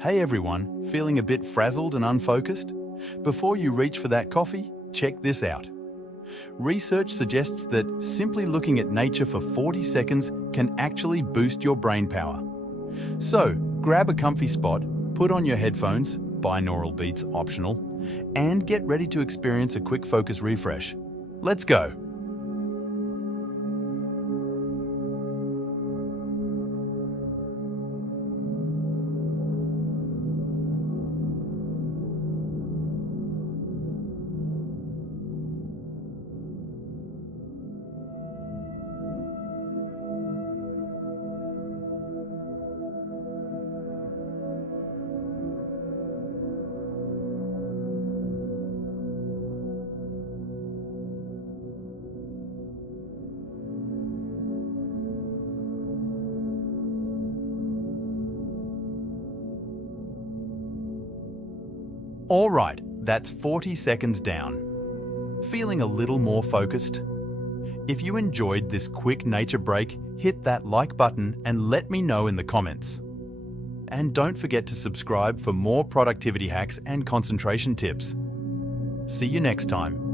Hey everyone, feeling a bit frazzled and unfocused? Before you reach for that coffee, check this out. Research suggests that simply looking at nature for 40 seconds can actually boost your brain power. So, grab a comfy spot, put on your headphones, binaural beats optional, and get ready to experience a quick focus refresh. Let's go! Alright, that's 40 seconds down. Feeling a little more focused? If you enjoyed this quick nature break, hit that like button and let me know in the comments. And don't forget to subscribe for more productivity hacks and concentration tips. See you next time.